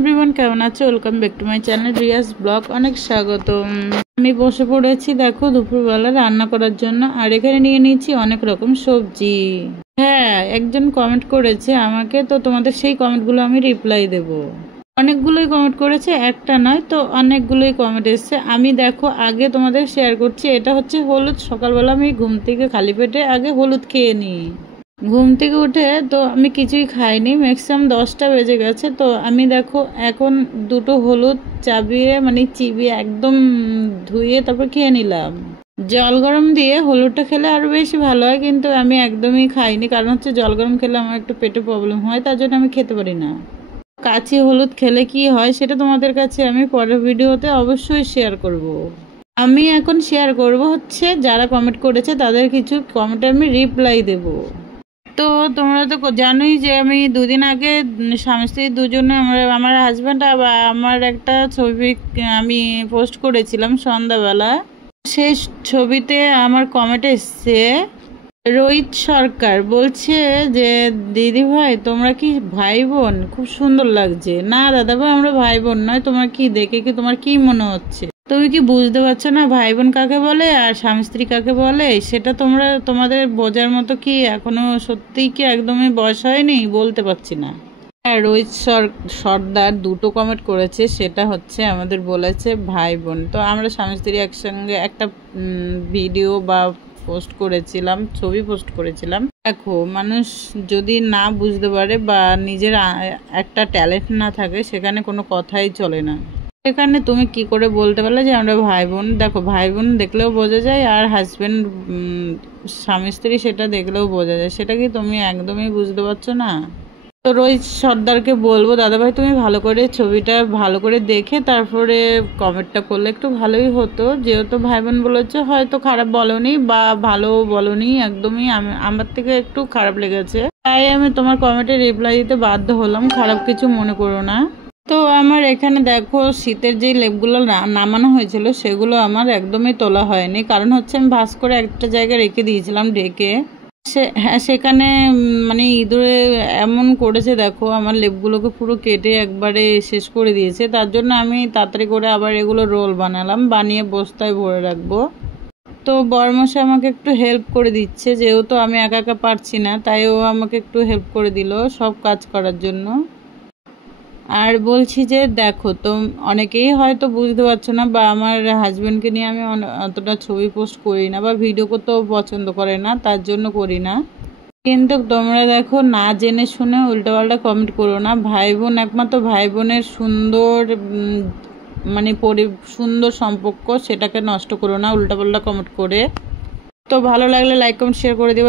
Everyone, কেমন আছো? Welcome back to my channel Riaz blog. অনেক স্বাগতম। আমি বসে পড়েছি দেখো দুপুরবেলা রান্না করার জন্য, আর এখানে নিয়ে নিয়েছি অনেক রকম সবজি। হ্যাঁ, একজন কমেন্ট করেছে আমাকে, তো তোমাদের সেই কমেন্টগুলো আমি রিপ্লাই দেব। অনেকগুলোই কমেন্ট করেছে, একটা নয় তো অনেকগুলোই কমেন্ট এসছে। আমি দেখো আগে তোমাদের শেয়ার করছি। এটা হচ্ছে হলুদ। সকালবেলা আমি ঘুম থেকে খালি পেটে আগে হলুদ খেয়ে নিই। ঘুম থেকে উঠে তো আমি কিছুই খাইনি, ম্যাক্সিমাম 10টা বেজে গেছে। তো আমি দেখো এখন দুটো হলুদ চাবিয়ে চিবিয়ে একদম ধুয়ে তারপর খেয়ে নিলাম। জল গরম দিয়ে হলুদটা খেলে আরো বেশি ভালো হয়, কিন্তু আমি একদমই খাইনি, কারণ হচ্ছে জল গরম খেলে আমার একটু পেটে প্রবলেম হয়, তার জন্য আমি খেতে পারি না। কাঁচি হলুদ খেলে কি হয় সেটা তোমাদের কাছে আমি পরের ভিডিওতে অবশ্যই শেয়ার করব। আমি এখন শেয়ার করব হচ্ছে যারা কমেন্ট করেছে তাদের কিছু কমেন্টে আমি রিপ্লাই দেব। তো তোমরা তো জানোই যে আমি দুদিন আগে স্বামী স্ত্রী দুজনে আমার হাজব্যান্ড আর আমার একটা ছবি আমি পোস্ট করেছিলাম সন্ধ্যাবেলা। সেই ছবিতে আমার কমেন্ট এসছে রোহিত সরকার, বলছে যে দিদি ভাই তোমরা কি ভাই বোন? খুব সুন্দর লাগছে। না দাদা ভাই, আমরা ভাই বোন নয়। তোমার কি দেখে কি তোমার কি মনে হচ্ছে? তুমি কি বুঝতে পারছো না ভাই বোন কাকে বলে আর স্বামী স্ত্রী কাকে বলে? সেটা তোমাদের বোঝার মতো কি এখনো সত্যিই কি একদমই বয়স হয়নি? বলতে পারছি না। হ্যাঁ, রোহিত সর্দার দুটো কমেন্ট করেছে, সেটা হচ্ছে আমাদের বলেছে ভাই বোন। তো আমরা স্বামী স্ত্রী একসঙ্গে একটা ভিডিও বা পোস্ট করেছিলাম, ছবি পোস্ট করেছিলাম। দেখো, মানুষ যদি না বুঝতে পারে বা নিজের একটা ট্যালেন্ট না থাকে, সেখানে কোনো কথাই চলে না। সেখানে তুমি কি করে বলতে পারলে যে আমরা ভাই বোন? দেখো, ভাই বোন দেখলেও বোঝা যায়, আর হাজবেন্ড স্বামী স্ত্রী সেটা দেখলেও বোঝা যায়। সেটা কি তুমি একদমই বুঝতে পারছো না? তো রোহিত সর্দারকে বলবো দাদা ভাই তুমি ভালো করে ছবিটা ভালো করে দেখে তারপরে কমেন্টটা করলে একটু ভালোই হতো। যেহেতু ভাই বোন বলেছে, হয়তো খারাপ বলনি বা ভালো বলনি, একদমই আমার থেকে একটু খারাপ লেগেছে, তাই আমি তোমার কমেন্টে রিপ্লাই দিতে বাধ্য হলাম। খারাপ কিছু মনে করো না। তো আমার এখানে দেখো শীতের যে লেপগুলো নামানো হয়েছিল সেগুলো আমার একদমই তোলা হয়নি, কারণ হচ্ছে আমি ভাঁজ করে একটা জায়গায় রেখে দিয়েছিলাম ঢেকে। হ্যাঁ, সেখানে ইঁদুরে এমন করেছে, দেখো আমার লেপগুলোকে পুরো কেটে একবারে শেষ করে দিয়েছে। তার জন্য আমি তাড়াতাড়ি করে আবার এগুলো রোল বানালাম, বানিয়ে বস্তায় ভরে রাখবো। তো বরমশাই আমাকে একটু হেল্প করে দিচ্ছে, যেহেতু আমি একা একা পারছি না, তাই ও আমাকে একটু হেল্প করে দিল সব কাজ করার জন্য। আর বলছি যে দেখো, তো অনেকেই হয়তো বুঝতে পারছো না, বা আমার হাজব্যান্ডকে নিয়ে আমি অতটা ছবি পোস্ট করি না বা ভিডিও করতেও পছন্দ করে না, তার জন্য করি না। কিন্তু তোমরা দেখো না জেনে শুনে উল্টোপাল্টা কমেন্ট করো না। ভাই বোন, একমাত্র ভাই বোনের সুন্দর সুন্দর সম্পর্ক, সেটাকে নষ্ট করো না উল্টোপাল্টা কমেন্ট করে। তো ভালো লাগলে লাইক কমেন্ট শেয়ার করে দিও।